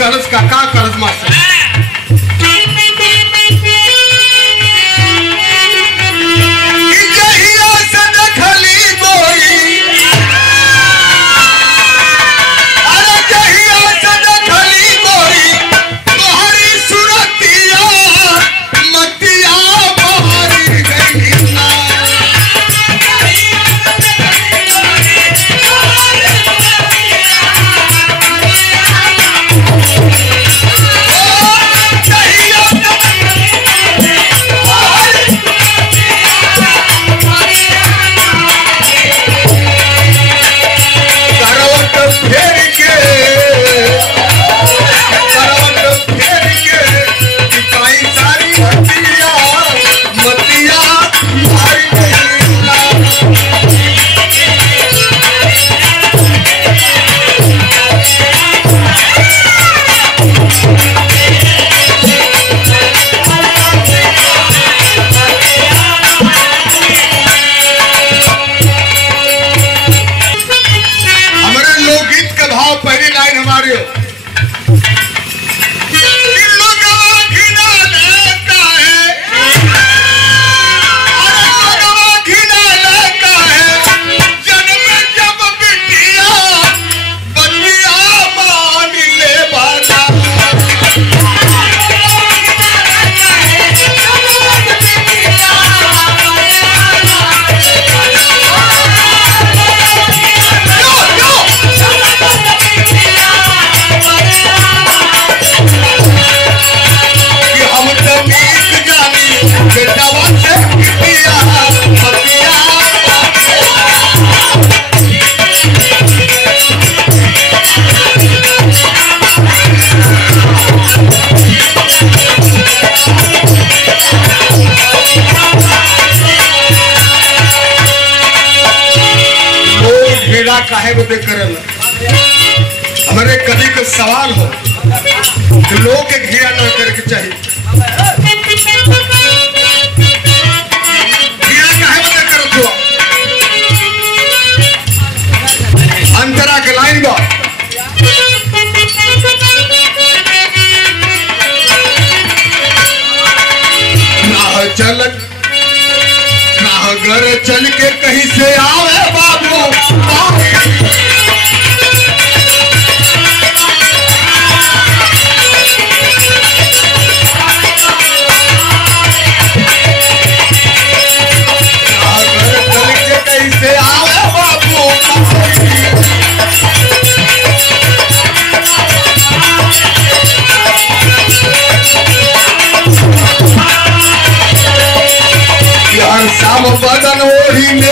कलश का कलश मास्टर काहे को देख कर हमारे कभी का सवाल हो तो लोग के घिया न करके चाहिए घिया काहे को देख कर अंतरा के लाइन बा ना चल ना घर चल के कहीं से आवे बाबू शाम बदन ओढ़ी में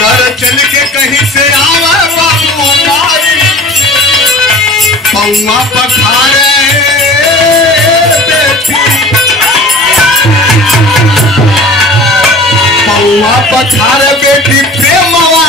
घर चल के कहीं से आवे बाबू पौआ पखारे पौआ पखारे बेटी प्रेमवा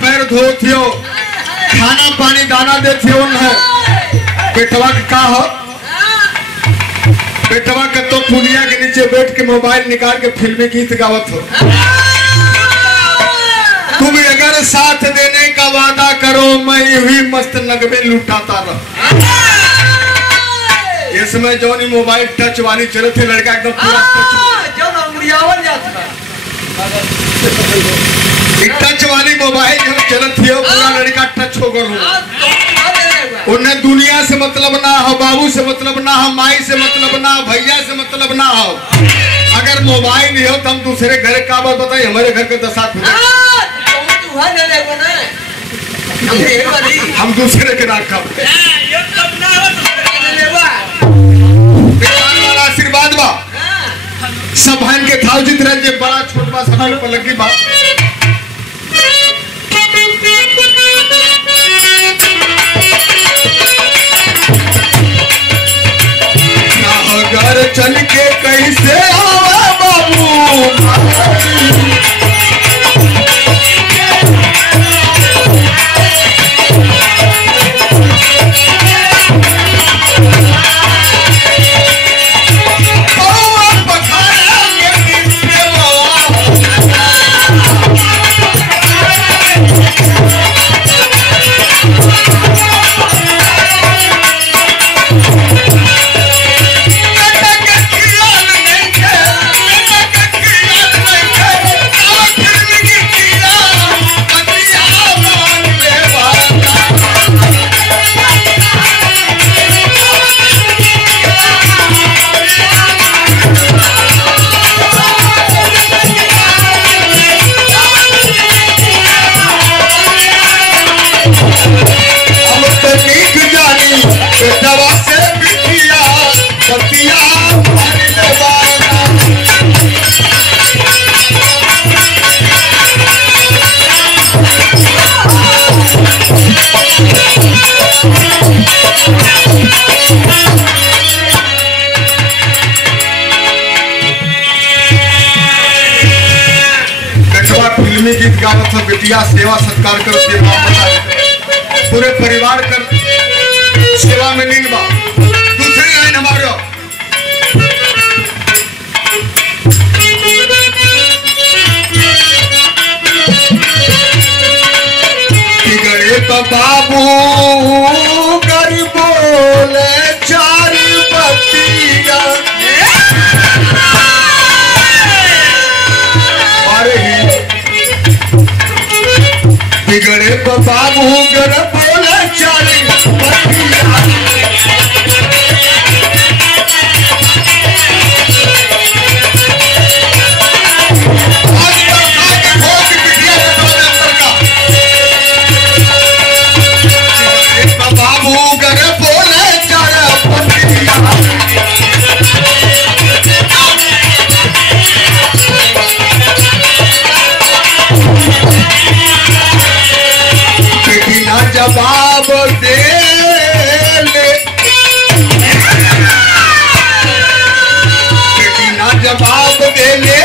पैर धोथियो खाना पानी दाना देथियो है बेटवा का हो बेटवा के तो पुनिया के नीचे बैठ के मोबाइल निकाल के फिल्मी गीत गावत हो तू तुम अगर साथ देने का वादा करो मैं यूं मस्त नगमे लुटाता रहा। इसमें जो नहीं मोबाइल टच वाली चले थे लड़का एकदम पूरा टच वाली मोबाइल जो चलत थी पूरा लड़का टच हो गया। उन्हें दुनिया से मतलब ना हो, बाबू से मतलब ना हो, माई से मतलब ना हो, भैया से मतलब ना हो। अगर मोबाइल नहीं हो तो हम दूसरे घर का बात बताइए, हमारे घर के दशा हम दूसरे के नाक आशीर्वाद बा सब बहन के था जित रहे बड़ा छोट बा सब पर लगी बात। घर चल के कैसे आवा बाबू गीत गाना था बेटिया सेवा सत्कार कर सेवा पूरे परिवार कर सेवा में लीन बा। दूसरी लाइन हमारे बिगड़े तो बाबू गरीबोले चार बतिया बिगड़े तो बाबू गर बोले चाली बाबू गर बोले चाल जवाब दे ले ना जवाब दे ले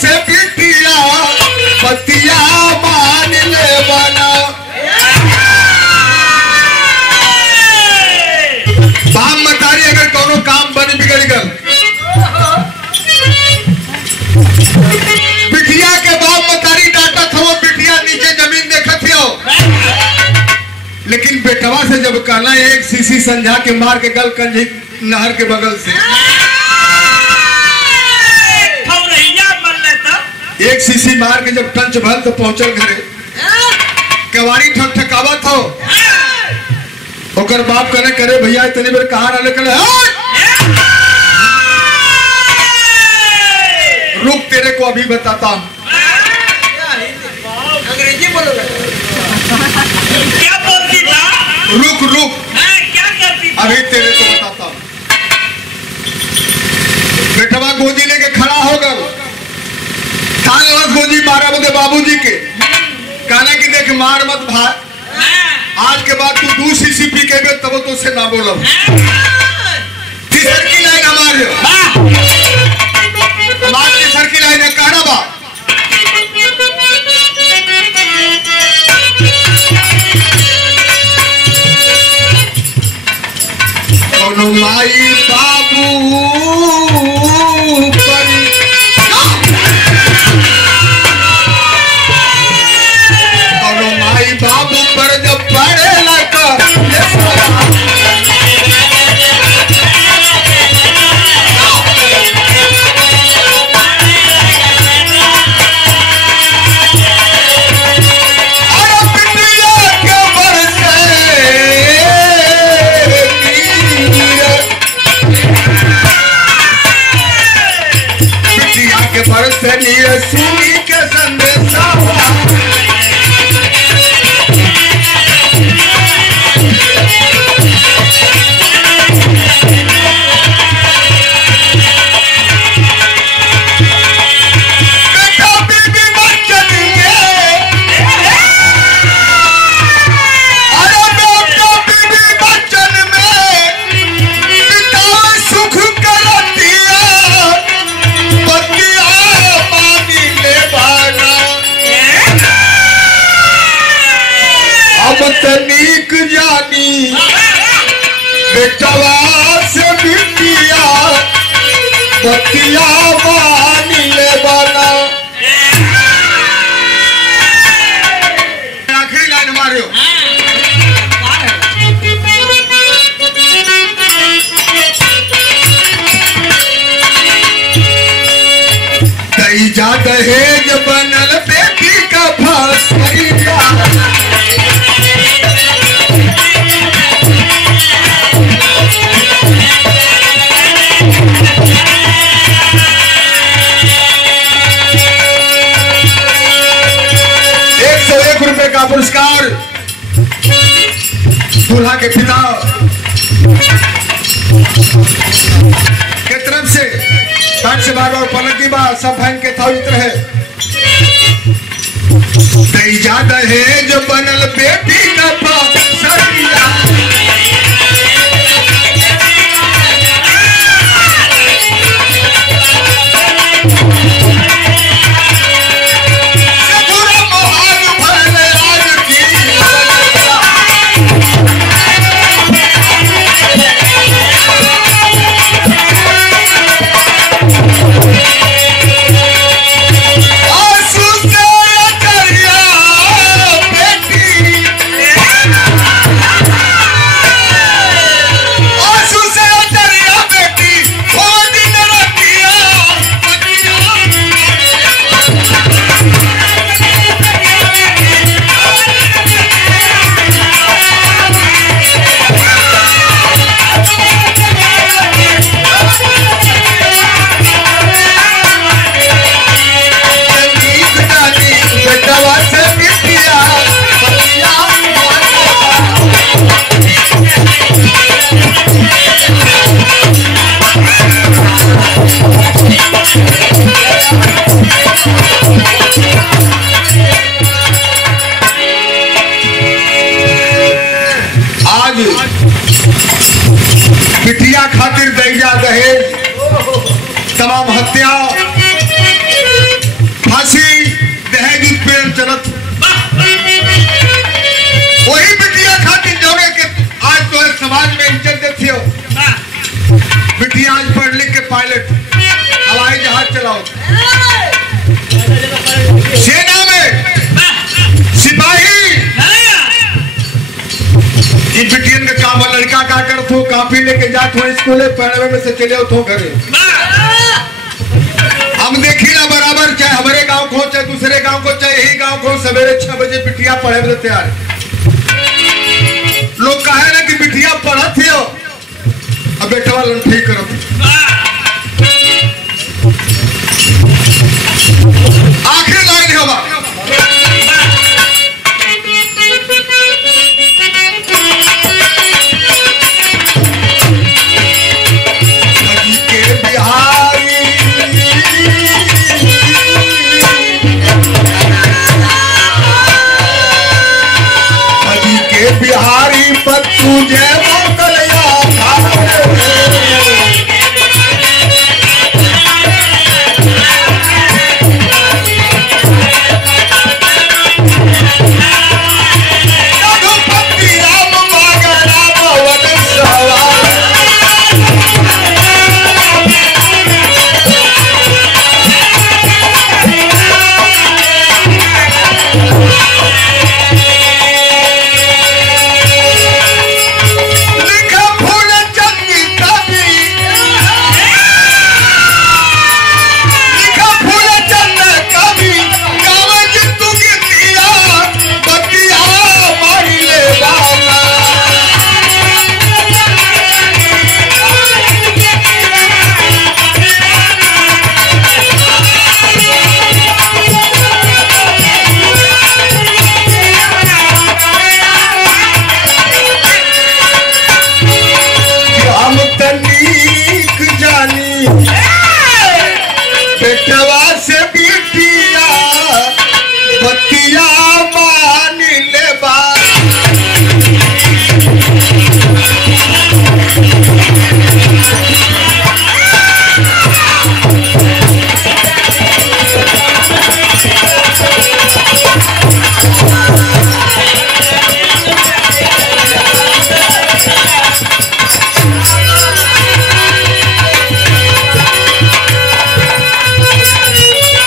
से बिटिया पतिया मान ले बना। बाप मतारी अगर कोनो काम बनी बिगड़ गल बिटिया के बाप मतारी डांटा था वो बिटिया नीचे जमीन देखा थी लेकिन बेटवा से जब कहना एक सीसी संझा के मार के गल कंजी नहर के बगल से एक सीसी मार के जब टंच भल तो पहुंचल घरे कवारी ठकावा था ओकर बाप कहने करे भैया इतने बेर कहा ना लेकर रुक तेरे को अभी बताता हूं। अंग्रेजी बोलोगे क्या बोलती था? रुक रुक क्या करती थी? अभी तेरे को बताता हूं। बेटवा गोदी लेके खड़ा होगा गोदी 12 बजे बाबूजी के कहना कि देख मार मत भाई आज के बाद तू 2 सीसी पी के बे तब तो से ना बोलो। तीसर की लाइन हमारे हमारी तीसर की लाइन है कहना बा कोनो माई बाबू करी कोनो माई बाबू पर जब पड़े लगा सुनी के संदेशा तनिक जानी बेटवा से बिटिया बतिया बानी ले बना। आखिरी लाइन हमारे हो जा दहेज बनल बेटी का फांसिया ₹101 का पुरस्कार दूल्हा के पिता के तरफ से पैंट से बार पलक की बात सब बहन के था इत्र है जा दहेज बनल बेटी का फांसिया बिटिया खातिर दैया दहेज तमाम हत्या फांसी दहेज उत्पीड़न चलत वही बिटिया खातिर जौने के आज तो एक समाज में इज्जत देती हो। बिटिया आज पढ़ लिख के पायलट हवाई जहाज चलाओ सेना में सिपाही इन बिटियन का काम लड़का का करत हो काफी लेके जात हो स्कूले पढ़ने में से चले हो घरे हम देखी ना बराबर चाहे हमारे गांव को चाहे दूसरे गांव को चाहे यही गांव को सवेरे 6 बजे बिटिया पढ़े में तैयार लोग कहे ना कि बिटिया पढ़त हो अब बेटा वाला ठीक करत